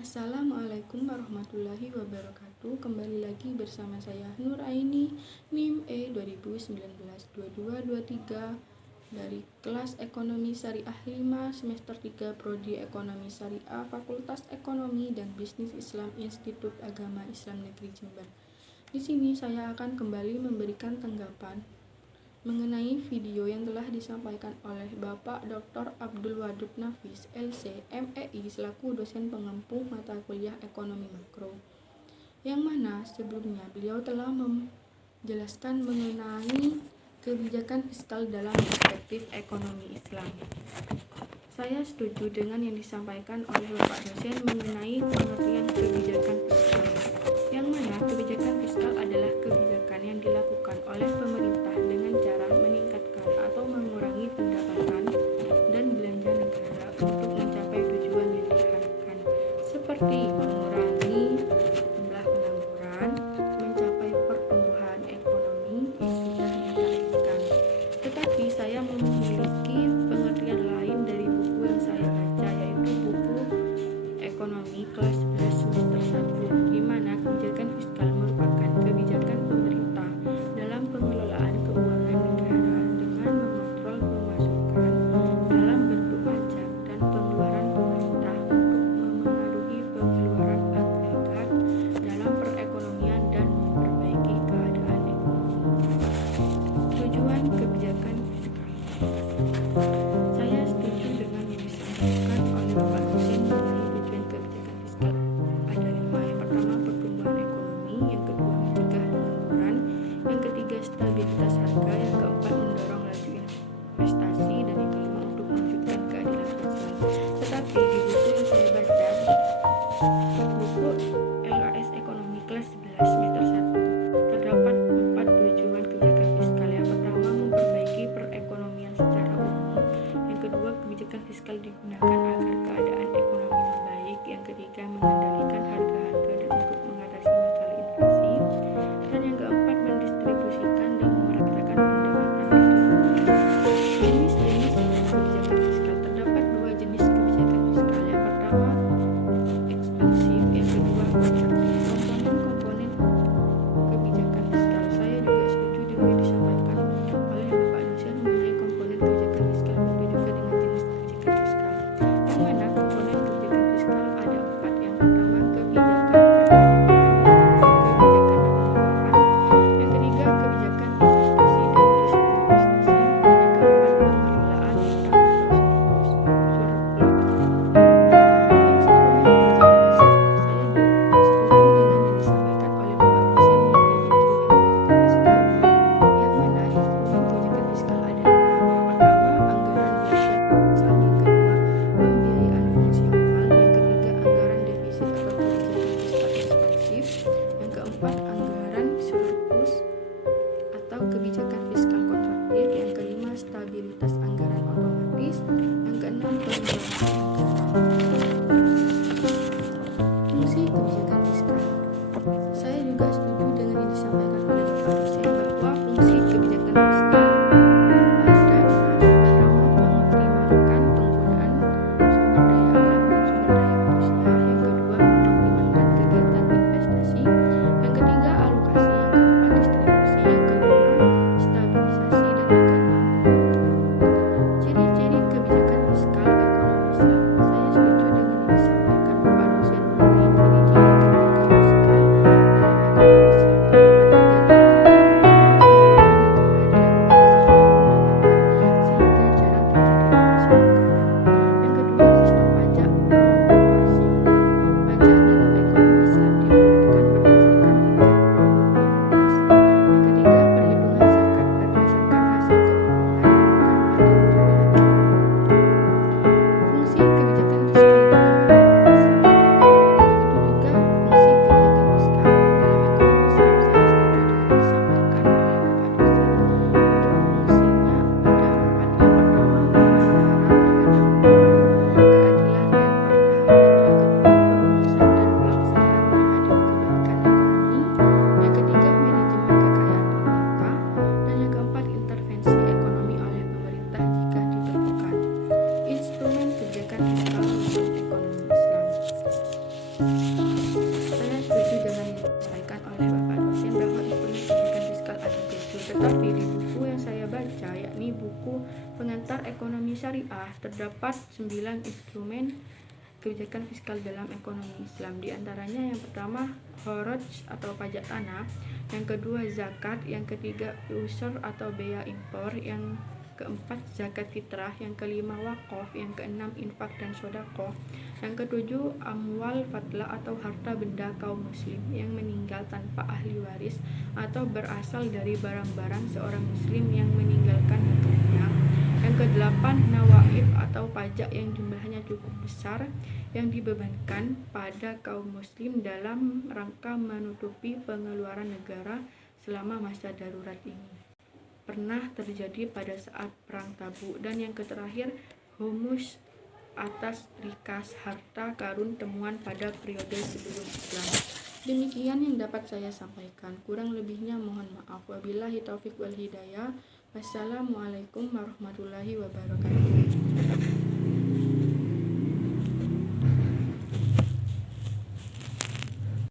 Assalamualaikum warahmatullahi wabarakatuh. Kembali lagi bersama saya Nur Aini, NIM E 2019-2223 dari kelas Ekonomi Syariah 5 semester 3 Prodi Ekonomi Syariah Fakultas Ekonomi dan Bisnis Islam Institut Agama Islam Negeri Jember. Di sini saya akan kembali memberikan tanggapan mengenai video yang telah disampaikan oleh Bapak Dr. Abdul Wadud Nafis, LC, MEI selaku dosen pengempu mata kuliah Ekonomi Makro, yang mana sebelumnya beliau telah menjelaskan mengenai kebijakan fiskal dalam perspektif ekonomi Islam. Saya setuju dengan yang disampaikan oleh Bapak dosen mengenai pengertian kebijakan fiskal, yang mana kebijakan fiskal adalah kebijakan yang dilakukan oleh pemerintah dengan cara meningkatkan atau mengurangi pendapatan dan belanja negara untuk mencapai tujuan yang diharapkan, seperti mengurangi jumlah pengangguran, mencapai pertumbuhan ekonomi yang sudah ditargetkan. Tetapi saya memiliki pengertian lain dari buku yang saya baca, yaitu buku Ekonomi kelas 11 semester 1, di mana kebijakan fiskal merupakan kebijakan pemerintah dalam pengelolaan keuangan negara dengan mengontrol pemasukan dalam bentuk pajak dan pengeluaran pemerintah untuk memengaruhi pengeluaran agregat dalam perekonomian dan memperbaiki keadaan ekonomi. Tujuan kebijakan fiskal. Saya setuju dengan yang disampaikan oleh Bapak dosen mengenai tujuan kebijakan fiskal ada 5. Yang pertama, pertumbuhan ekonomi. Yang kedua, mencegah pengangguran. Yang ketiga, stabilitas harga. Yang keempat, mendorong laju investasi. Dan yang kelima, untuk mewujudkan keadilan sosial. Tetapi di buku yang saya baca, buku LKS Ekonomi kelas 11 semester 1, terdapat 4 tujuan kebijakan fiskal. Yang pertama, memperbaiki perekonomian secara umum. Yang kedua, kebijakan fiskal digunakan agar keadaan ekonomi membaik. Yang ketiga, mengendalikan harga-harga dan untuk mengatasi masalah inflasi. Dan yang keempat, mendistribusikan dan meratakan pendapatan di seluruh wilayah. Jenis-jenis kebijakan fiskal. Terdapat 2 jenis kebijakan fiskal. Yang pertama, ekspansif. Yang kedua, kontraktif. Komponen-komponen kebijakan fiskal. Saya juga setuju dengan yang disampaikan oleh Bapak dosen mengenai komponen kebijakan fiskal, begitu juga dengan jenis kebijakan fiskal, yang mana komponen kebijakan fiskal ada 4. Yang pertama, kebijakan terdapat 9 instrumen kebijakan fiskal dalam ekonomi Islam. Di antaranya yang pertama kharaj atau pajak tanah, yang kedua zakat, yang ketiga usur atau bea impor, yang keempat zakat fitrah, yang kelima wakaf, yang keenam infak dan sedekah, yang ketujuh amwal fadlah atau harta benda kaum muslim yang meninggal tanpa ahli waris atau berasal dari barang-barang seorang muslim yang meninggalkan negerinya, yang kedelapan nawaib atau pajak yang jumlahnya cukup besar yang dibebankan pada kaum muslim dalam rangka menutupi pengeluaran negara selama masa darurat ini pernah terjadi pada saat perang Tabuk, dan yang terakhir humus atas rikas harta karun temuan pada periode sebelum Islam. Demikian yang dapat saya sampaikan, kurang lebihnya mohon maaf. Wabillahi taufik wal hidayah. Wassalamualaikum warahmatullahi wabarakatuh.